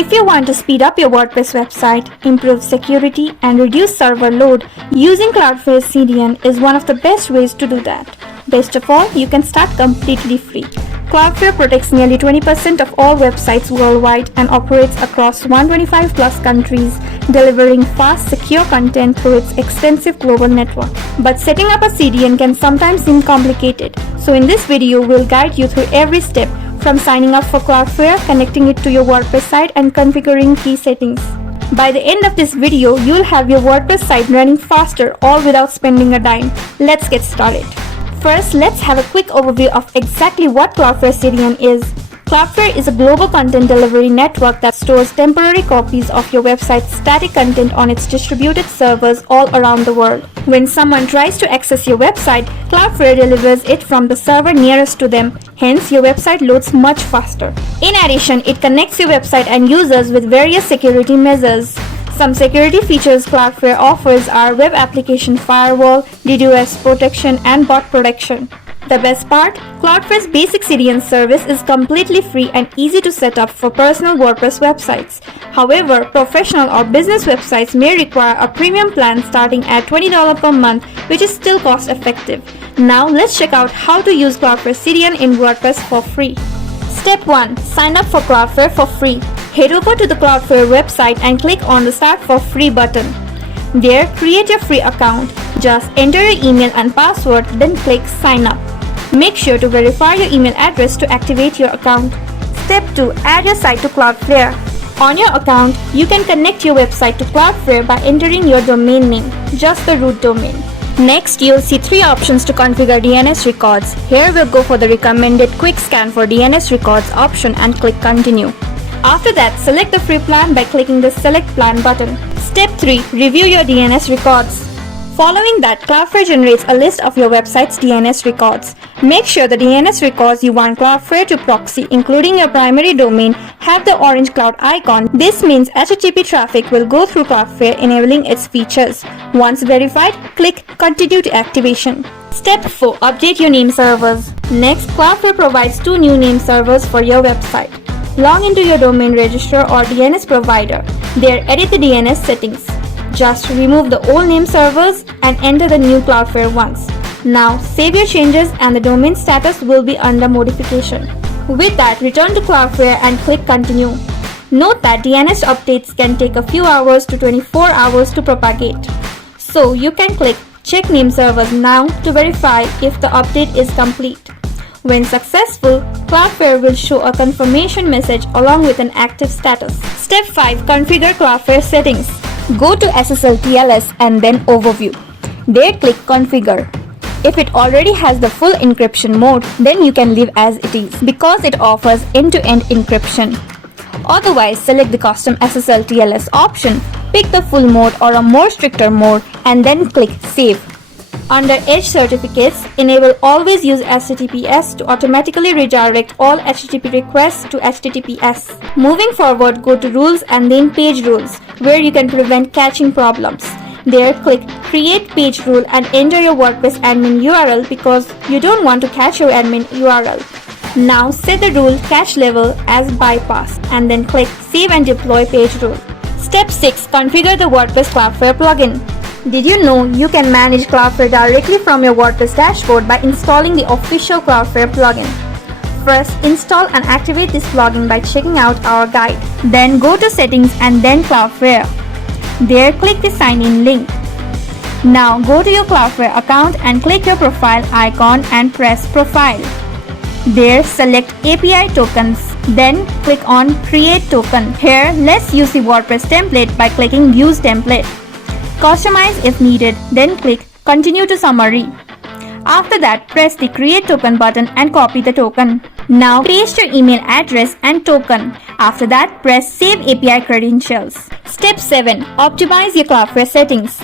If you want to speed up your WordPress website, improve security, and reduce server load, using Cloudflare CDN is one of the best ways to do that. Best of all, you can start completely free. Cloudflare protects nearly 20% of all websites worldwide and operates across 125 plus countries, delivering fast, secure content through its extensive global network. But setting up a CDN can sometimes seem complicated. So in this video, we'll guide you through every step, from signing up for Cloudflare, connecting it to your WordPress site, and configuring key settings. By the end of this video, you'll have your WordPress site running faster, all without spending a dime. Let's get started. First, let's have a quick overview of exactly what Cloudflare CDN is. Cloudflare is a global content delivery network that stores temporary copies of your website's static content on its distributed servers all around the world. When someone tries to access your website, Cloudflare delivers it from the server nearest to them. Hence, your website loads much faster. In addition, it connects your website and users with various security measures. Some security features Cloudflare offers are web application firewall, DDoS protection, and bot protection. The best part, Cloudflare's basic CDN service is completely free and easy to set up for personal WordPress websites. However, professional or business websites may require a premium plan starting at $20 per month, which is still cost effective. Now let's check out how to use Cloudflare CDN in WordPress for free. Step 1. Sign up for Cloudflare for free. Head over to the Cloudflare website and click on the Start for Free button. There, create your free account. Just enter your email and password, then click Sign Up. Make sure to verify your email address to activate your account. Step 2. Add your site to Cloudflare. On your account, you can connect your website to Cloudflare by entering your domain name, just the root domain. Next, you'll see 3 options to configure DNS records. Here we'll go for the recommended Quick Scan for DNS records option and click Continue. After that, select the free plan by clicking the Select Plan button. Step 3. Review your DNS records. Following that, Cloudflare generates a list of your website's DNS records. Make sure the DNS records you want Cloudflare to proxy, including your primary domain, have the orange cloud icon. This means HTTP traffic will go through Cloudflare, enabling its features. Once verified, click Continue to activation. Step 4. Update your name servers. Next, Cloudflare provides 2 new name servers for your website. Log into your domain registrar or DNS provider. There, edit the DNS settings. Just remove the old name servers and enter the new Cloudflare ones. Now, save your changes and the domain status will be under modification. With that, return to Cloudflare and click Continue. Note that DNS updates can take a few hours to 24 hours to propagate. So, you can click Check Name Servers Now to verify if the update is complete. When successful, Cloudflare will show a confirmation message along with an active status. Step 5. Configure Cloudflare settings. Go to SSL TLS and then Overview. There, click Configure. If it already has the full encryption mode, then you can leave as it is because it offers end-to-end encryption. Otherwise, select the custom SSL TLS option, pick the full mode or a more stricter mode, and then click Save. Under Edge Certificates, enable Always Use HTTPS to automatically redirect all HTTP requests to HTTPS. Moving forward, go to Rules and then Page Rules, where you can prevent caching problems. There, click Create Page Rule and enter your WordPress admin URL because you don't want to cache your admin URL. Now, set the rule cache level as bypass and then click Save and Deploy Page Rule. Step 6. Configure the WordPress Cloudflare plugin. Did you know you can manage Cloudflare directly from your WordPress dashboard by installing the official Cloudflare plugin? First, install and activate this plugin by checking out our guide. Then go to Settings and then Cloudflare. There, click the Sign In link. Now go to your Cloudflare account and click your profile icon and press Profile. There, select API Tokens. Then click on Create Token. Here, let's use the WordPress template by clicking Use Template. Customize if needed, then click Continue to Summary. After that, press the Create Token button and copy the token. Now, paste your email address and token. After that, press Save API Credentials. Step 7. Optimize your Cloudflare settings.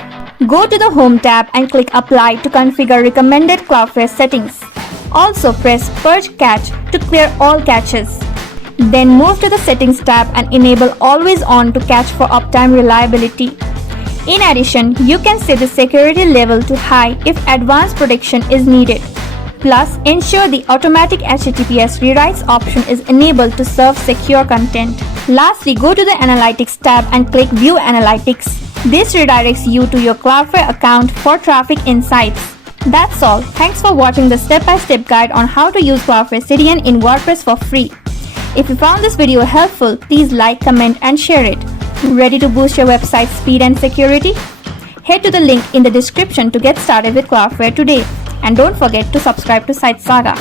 Go to the Home tab and click Apply to configure recommended Cloudflare settings. Also, press Purge Cache to clear all caches. Then move to the Settings tab and enable Always On to cache for uptime reliability. In addition, you can set the security level to high if advanced protection is needed. Plus, ensure the automatic HTTPS rewrites option is enabled to serve secure content. Lastly, go to the Analytics tab and click View Analytics. This redirects you to your Cloudflare account for traffic insights. That's all. Thanks for watching the step-by-step guide on how to use Cloudflare CDN in WordPress for free. If you found this video helpful, please like, comment and share it. Ready to boost your website's speed and security? Head to the link in the description to get started with Cloudflare today. And don't forget to subscribe to Site Saga.